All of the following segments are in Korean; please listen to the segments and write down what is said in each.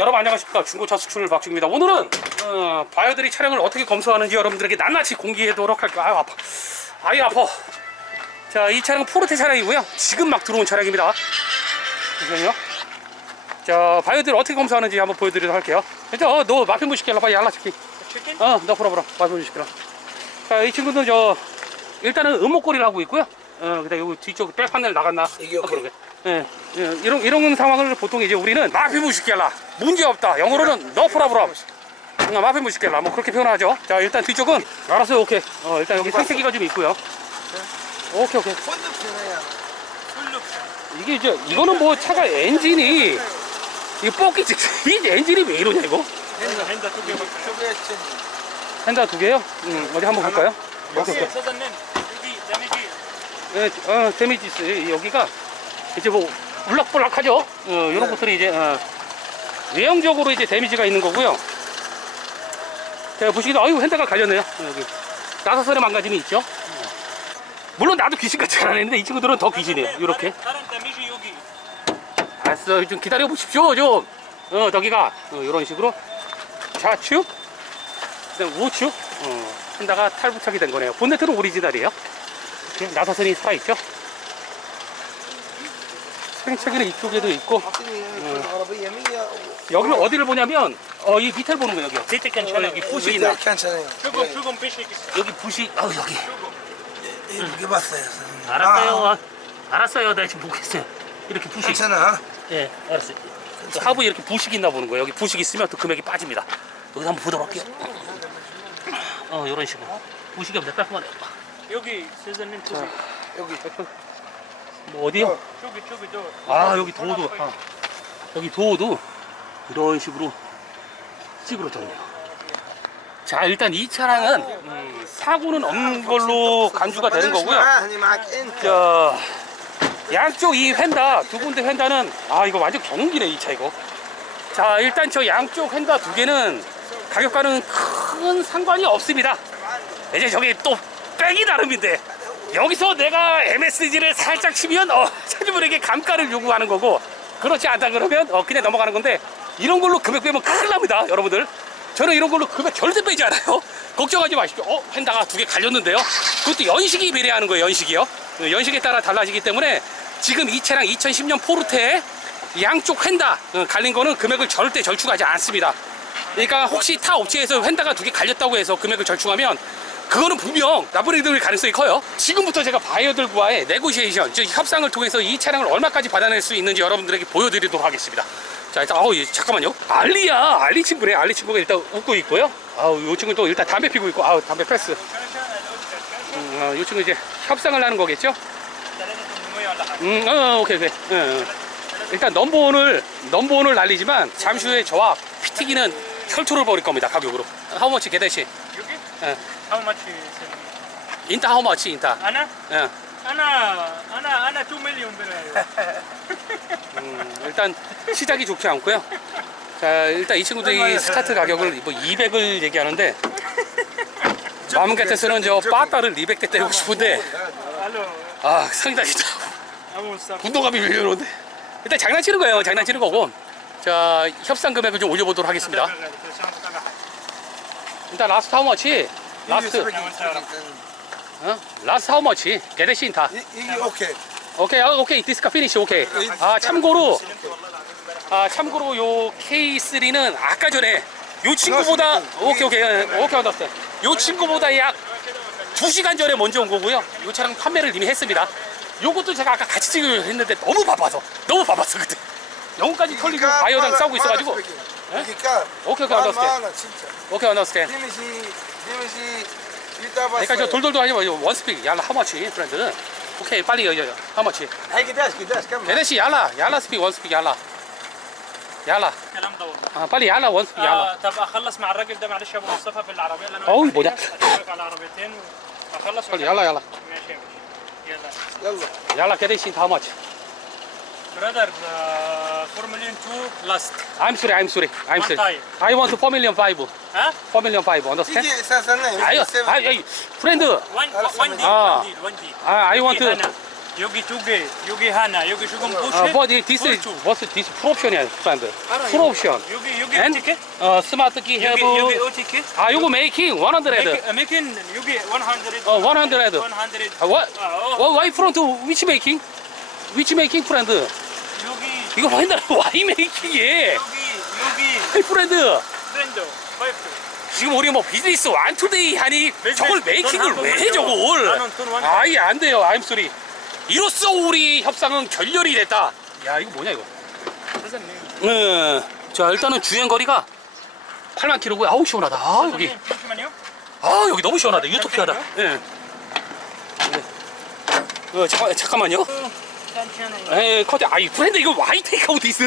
여러분 안녕하십니까? 중고차 수출 박중입니다. 오늘은 어, 바이오들이 차량을 어떻게 검수하는지 여러분들에게 낱낱이 공개하도록 할게요. 아유 아파. 아유 아파. 자이 차량은 포르테 차량이고요. 지금 막 들어온 차량입니다. 잠시만요. 자 바이오들 어떻게 검수하는지 한번 보여드리도록 할게요. 저, 너 마핀 무시켜라 빨리 알라 시키 어너 보라 보라. 마핀 무시켜라 자이 친구는 저 일단은 음목걸이를 하고 있고요. 어 그다음 여기 뒤쪽 백 판넬 나갔나? 이게 어, 그러게 예, 예, 이런 이런 상황을 보통 이제 우리는 마피 무시켜라. 문제 없다. 영어로는 no problem. 아, 마피 무시켜라. 뭐 그렇게 표현하죠. 자 일단 뒤쪽은 알았어요. 오케이. 어 일단 여기 생태기가 좀 있고요. 오케이 오케이. 폰드편이야. 이게 이제 이거는 뭐 차가 엔진이 이거 뽑기 직 이 엔진이 왜 이러냐 이거? 핸드 핸드 두개. 핸다 두 개요? 음, 어디 한번 볼까요? 오케이 오케이. 사장님 여기 데미지. 예, 어, 데미지스 여기가 이제 뭐 울락불락하죠. 어, 이런 것들이 이제 어, 외형적으로 이제 데미지가 있는 거고요. 제가 보시기도 아유 핸드가 갈렸네요. 어, 여기 나사선의 망가짐이 있죠. 물론 나도 귀신같이 안 했는데 이 친구들은 더 귀신이에요. 이렇게. 알았어, 좀 기다려 보십시오, 좀. 어, 저기가 어, 이런 식으로 좌측, 그다음 우측, 어, 핸다가 탈부착이 된 거네요. 본네트는 오리지널이에요. 이렇게 나사선이 살아 있죠. 생채기는 이쪽에도 있고 예. 예. 여기는 어디를 보냐면 어 이 밑을 보는 거예요 여기 밑에 괜찮아요. 여기 부식이나 조금 조금 빼실 있어 여기 부식 아 여기. 예, 이렇게 봤어요. 선생님. 알았어요. 아, 알았어요. 나 지금 보겠어요. 이렇게 부식 괜찮아. 예 알았어요. 하부에 이렇게 부식 있나 보는 거예요. 여기 부식 있으면 또 금액이 빠집니다. 여기 한번 보도록 할게요. 어 이런 식으로. 부식이 없네. 깔끔하네. 여기 선생님 보세요. 여기. 뭐 어디요? 어, 저기 저기 저. 아 여기 도도. 아, 여기 도도 이런 식으로 찌그러졌네요. 자 일단 이 차량은 음, 사고는 없는 걸로 간주가 되는 거고요. 자 양쪽 이 휀다 두 군데 휀다는 아 이거 완전 경운기네 이 차 이거. 자 일단 저 양쪽 휀다 두 개는 가격과는 큰 상관이 없습니다. 이제 저기 또 빼기 나름인데 여기서 내가 MSG를 살짝 치면 어 차주분에게 감가를 요구하는 거고 그렇지 않다 그러면 어 그냥 넘어가는 건데 이런 걸로 금액 빼면 큰일 납니다 여러분들. 저는 이런 걸로 금액 절대 빼지 않아요. 걱정하지 마십시오. 어, 펜다가 두 개 갈렸는데요. 그것도 연식이 비례하는 거예요, 연식이요. 어, 연식에 따라 달라지기 때문에 지금 이 차량 2010년 포르테 양쪽 펜다 어, 갈린 거는 금액을 절대 절충하지 않습니다. 그러니까 혹시 타 업체에서 펜다가 두 개 갈렸다고 해서 금액을 절충하면 그거는 분명 나쁜 애들 가능성이 커요. 지금부터 제가 바이어들과의 네고시에이션, 즉 협상을 통해서 이 차량을 얼마까지 받아낼 수 있는지 여러분들에게 보여드리도록 하겠습니다. 자, 일단 어우 예, 잠깐만요. 알리야, 알리 친구네. 알리 친구가 일단 웃고 있고요. 아우, 요 친구 또 일단 담배 피고 있고, 아우 담배 패스. 음, 어, 요 친구 이제 협상을 하는 거겠죠? 음, 어, 오케이, 오케이. 어, 어. 일단 넘버원을 넘버원을 날리지만 잠시 후에 저와 피튀기는 혈투를 벌일 겁니다 가격으로. 하우머치 개대시. 여기 예. how much is it? Inta how much Inta? Ana? 예. Ana, Ana, Ana 2 million 음, 일단 시작이 좋지 않고요. 자, 일단 이 친구들이 스타트 가격을 뭐 200을 얘기하는데 마음 같아서는 저 빠따를 200대 때리고 싶은데 아 상당히 I'm 분노감이 밀려오는데 일단 장난치는 거예요. 장난치는 거고 자 협상 금액을 좀 올려보도록 하겠습니다. 일단 라스트 하우머치 라스트 어? 라스트 하우 머치 개대시 인타 이게 오케이. 오케이, 아, 오케이, 디스카 피니시, 오케이. 아, 참고로, 아, 참고로 요 K3는 아까 전에 요 친구보다, 오케이, 오케이, 예, 오케이, 언더스요 친구보다 약 2시간 전에 먼저 온 거고요. 요 차량 판매를 이미 했습니다. 요것도 제가 아까 같이 찍으려 했는데 너무 바빠서, 너무 바빴어, 그때. 영혼까지 털리고 바이오랑 싸우고 있어가지고. 예? 그러니까 오케이, 오케이, 언더스탠. 오케이, 언더스탠. 데미지 데미지 이따 봤어요. 그러니까 저 돌돌도 하지 마요. 원스픽, 얄라, 하마치, 프렌드. 오케이, 빨리, 여, 여, 여, 하마치. هي قداش قداش كم 대대시, 얄라, 얄라 스픽, 원스픽, 얄라. 얄라. كلام دور 아, 빨리 얄라, 원스픽, 얄라. آه طب اخلص مع الراجل ده معلش يا ابو مصطفى في العربيه اللي انا أوي واقف بودا. عليها. أتفرج على العربيتين اخلص 빨리 얄라, 얄라. ماشي يا باشا يلا يلا 얄라, 개 Brother, uh, 4 million 2 last. I'm sorry, I'm sorry, I'm One sorry. time. I want 4 million 5. Huh? 4 million 5, understand? 이게 사서는 아유, 아유, 아유, friend. One, one deal, one deal, one deal. 아, I want 여기 하나, 여기 두 개, 여기 하나, 여기 조금 부시. 어, but this is, what's this? option, friend. Full option. 여기, 여기 And, 어떻게? 어, 스마트 키 여기, 여기 해브. 어떻게? 아, 요거 making 100. Make, making 여기 100. 어, 100. 100. 아, what? 어, why front which making? 위치 메이킹? 프렌드. 여기 이거 맨날 와이 메이킹이에. 여기 여기 아이 프렌드. 브랜드 파이프. 지금 우리 뭐 비즈니스 완투데이 하니 저걸 메이킹을 왜해 저걸? 나는 돈 완. 아예 안 돼요. I'm sorry. 이로써 우리 협상은 결렬이 됐다. 야 이거 뭐냐 이거? 사장님. 네. 자 일단은 주행 거리가 8만 킬로고요. 아우 시원하다. 아 여기. 잠시만요. 아 여기 너무 시원하다. 유토피아다. 예. 네. 어 잠깐 잠깐만요. 잠시만요. 에이 커트. 아이 브랜드 이거 와이 테이크아웃 디스.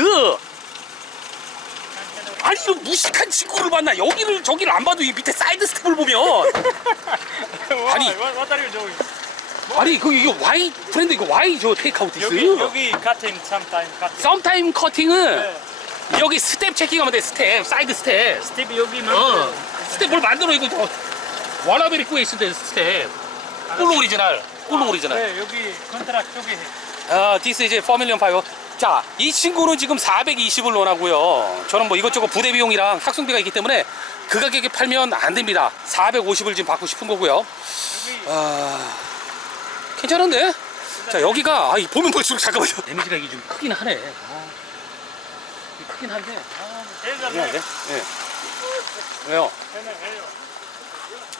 아니 이거 무식한 친구를 만나 여기를 저기를 안 봐도 이 밑에 사이드 스텝을 보면 아니. what, what are you doing? 아니 그 이거 와이 브랜드 이거 와이 저 테이크아웃 디스. 여기 여기 cutting sometime cutting. 썸타임 커팅은 네. 여기 스텝 체킹하면 돼 스텝 사이드 스텝 스텝 여기 어 만들어. 스텝 뭘 만들어 이거 저 와라베리 꾸에 있을 때 스텝 꿀로 오리지널 꿀로 오리지널 네 여기 컨트랙 쪽에 해. 아 디스 이제 퍼밀리언 파이어 자이 친구는 지금 420을 원하고요. 저는 뭐 이것저것 부대 비용이랑 학생비가 있기 때문에 그 가격에 팔면 안 됩니다. 450을 지금 받고 싶은 거고요. 아 괜찮은데? 자 여기가 아, 이 보면 볼수록 잠깐만요. 데미지가 이게 좀 크긴 하네. 아, 크긴 한데. 아, 대단해. 미안한데 예 왜요.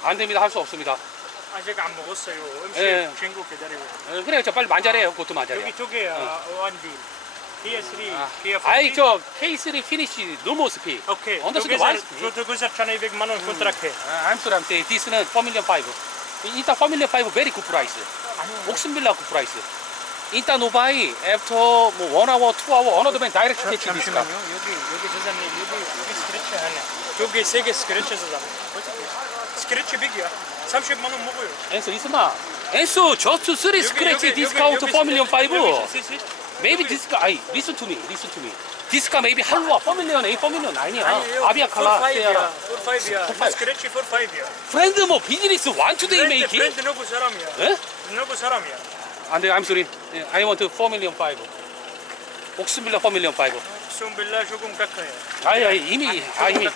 안 됩니다. 할 수 없습니다 아직 안 먹었어요. 음식 예. 친구 기다리고. 어, 그래요 저 빨리 만자래요 그것도 만자래요 여기 쪽에 원디. PS3, 아, PS4. 아이 저 K3 피니시 노모 스피 오케이. 언더스탠드 여기서 와이스 저 저기서 1,200만 원 컨트랙 해. I'm sorry I'm saying this는 퍼밀리언 5 이따 퍼밀리언 5 베리 굿 프라이스 옥슨빌라 굿 프라이스 이따 노바이 애프터 뭐 원아워 투아워 어너더맨 다이렉트 테치 디스카. 여기 여기 사장님 여기 여기 스크래치 하나. 저기 세개 스크래치 사장. 스크래치 빅이야. 30만 원 먹어요. 엔소 이스마? 엔소 저스트 쓰리 스크래치 디스카운트 퍼밀리언 5 Maybe 디스카 아이 listen to me listen to me. 디스카 maybe 할로와 퍼밀리언 A 퍼밀리언 9이야. 아비아 칼라 세야라 4-5이야. 4-5. 스크래치 4-5이야. 프렌드 뭐 비즈니스 완투데이 브랜드 메이킹 브랜드 누구 사람이야? 예? 누구 사람이야? 안 돼 I'm sorry. 예, I want 4 million 5 옥슨빌라 4 million 5 숨빌라 조금 깎아요. 아이 아이 이미 아 이미.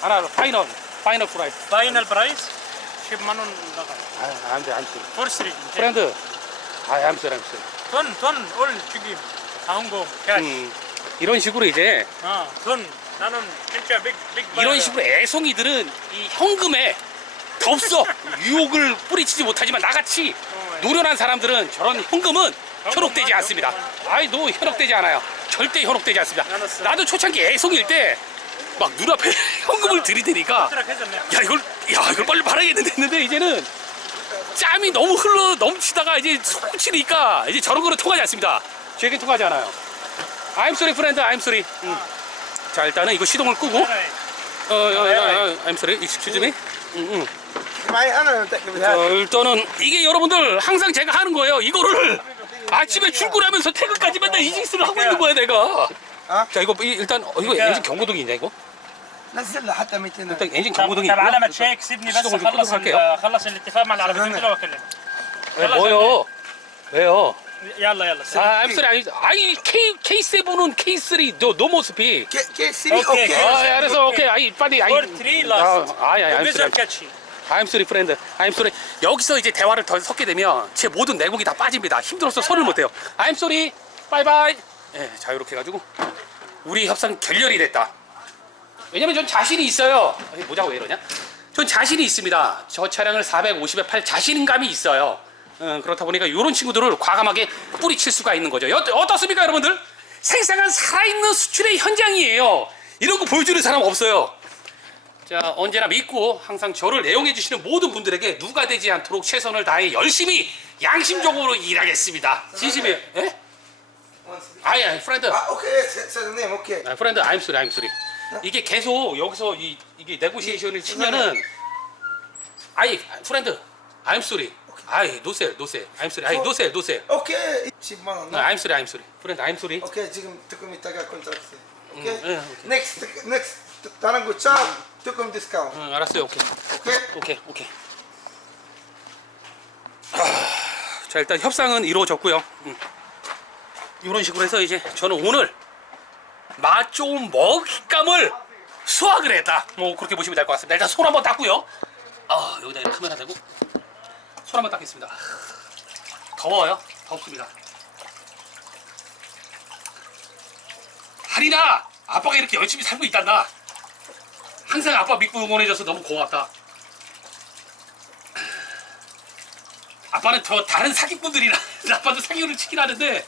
하나 파이널 파이널 프라이스 파이널 프라이스 10만 원 나가요. 아 안 돼 안돼 포스리. 프렌드 아 I'm sorry I'm sorry 돈돈올 죽임. 다음 거 캐시. 음, 이런 식으로 이제 아, 돈 나는 진짜 빅 빅. 이런 식으로 애송이들은 이 현금에 덥석 유혹을 뿌리치지 못하지만 나같이 노련한 사람들은 저런 현금은 현혹되지 않습니다. 아이 너 현혹되지 않아요. 절대 현혹되지 않습니다. 나도 초창기 애송일 때 막 눈앞에 현금을 들이대니까 컨트랙 했었네. 야 이걸 야 이걸 빨리 말아야겠는데 했는데 이제는 짬이 너무 흘러 넘치다가 이제 소치니까 이제 저런 거는 통하지 않습니다. 제게 통하지 않아요. I'm sorry, friend. I'm sorry. 음. 자 일단은 이거 시동을 끄고. 어, 어, 어, 어, I'm sorry. Excuse me. 음, 음. 어, 일단은 이게 여러분들 항상 제가 하는 거예요. 이거를 아침에 출근하면서 퇴근까지 맨날 이직스를 하고 있는 거야 내가. 자 이거 일단 어, 이거 그러니까 경고등이 있냐 이거? نزل له حتى 200 일단 엔진 طب 경고등이 طب على ما 있고요. تشيك سيبني بس 시동을 좀 اخلص 끄도록 할게요. ال- اخلص الاتفاق مع العربيين دول واكلمك 왜, 뭐요? 왜요? يلا يلا سيب. 아, I'm sorry. 아이 K K7은 K3 너 노모 스피. كي كي 3 أوكي. اوكي 아, 알았어. 오케이. 아이 빨리 아이. فور 3 لاست 아, 아이, 아이, I'm وبيزر sorry. كاتشي I'm sorry, friend. I'm sorry. 여기서 이제 대화를 더 섞게 되면 제 모든 내공이 다 빠집니다. 힘들어서 손을 못 대요. I'm sorry. 바이바이. 예, 자 이렇게 해가지고 우리 협상 결렬이 됐다. 왜냐면 전 자신이 있어요. 아니, 모자가 왜 이러냐? 전 자신이 있습니다. 저 차량을 450에 팔 자신감이 있어요. 음, 그렇다 보니까 이런 친구들을 과감하게 뿌리칠 수가 있는 거죠. 여, 어떻습니까, 여러분들? 생생한 살아있는 수출의 현장이에요. 이런 거 보여주는 사람 없어요. 자, 언제나 믿고 항상 저를 내용해 주시는 모든 분들에게 누가 되지 않도록 최선을 다해 열심히 양심적으로 일하겠습니다. 진심이에요. 예? 어, 아예 프렌드. 아, 오케이, 사- 사장님, 오케이. 아, 프렌드 아임 소리 아임 소리. 이게 계속 여기서 이, 이게 네고시에이션을 치면은 아이 프렌드 아이엠 쏘리 아이 노세 노세 아이엠 쏘리 아이 노세 노세 오케이 10만 원. 아이엠 쏘리 아이엠 쏘리 프렌드 아이엠 쏘리 오케이 지금 조금 있다가 컨택해 오케이 예, 넥스트 넥스트 다른 거차 조금 디스카운트. 응 알았어요. 오케이. 오케이. 오케이 오케이. 아, 자 일단 협상은 이루어졌고요. 음. 이런 식으로 해서 이제 저는 오늘 맛 좋은 먹잇감을 수확을 했다. 뭐 그렇게 보시면 될 것 같습니다. 일단 손 한번 닦고요. 아 여기다 카메라 대고 손 한번 닦겠습니다. 더워요. 덥습니다. 하리나 아빠가 이렇게 열심히 살고 있단다. 항상 아빠 믿고 응원해줘서 너무 고맙다. 아빠는 저 다른 사기꾼들이랑 아빠도 사기를 치긴 하는데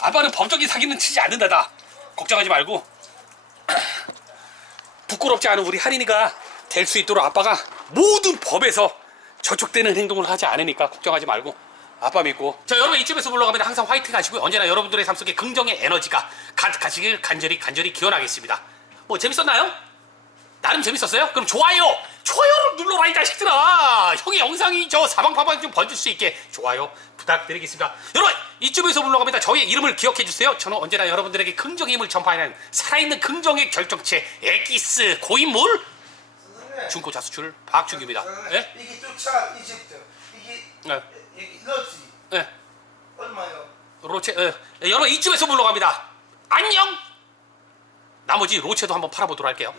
아빠는 법적인 사기는 치지 않는다다. 걱정하지 말고 부끄럽지 않은 우리 할인이가 될 수 있도록 아빠가 모든 법에서 저촉되는 행동을 하지 않으니까 걱정하지 말고 아빠 믿고. 자 여러분 이쯤에서 물러가면 항상 화이팅 하시고요. 언제나 여러분들의 삶 속에 긍정의 에너지가 가득하시길 간절히 간절히 기원하겠습니다. 뭐 재밌었나요? 나름 재밌었어요? 그럼 좋아요! 좋아요를 눌러라 이 자식들아! 형의 영상이 저 사방팔방 좀 번질 수 있게 좋아요 부탁드리겠습니다. 여러분 이쯤에서 물러갑니다. 저의 이름을 기억해 주세요. 저는 언제나 여러분들에게 긍정의 힘을 전파하는 살아있는 긍정의 결정체 에기스 고인물 중고 자수출 박준규입니다. 예? 이게 쫓아 이집트. 이게 네. 이게 러지 예. 얼마요? 로체 예. 예, 여러분 이쯤에서 물러갑니다. 안녕! 나머지 로체도 한번 팔아보도록 할게요.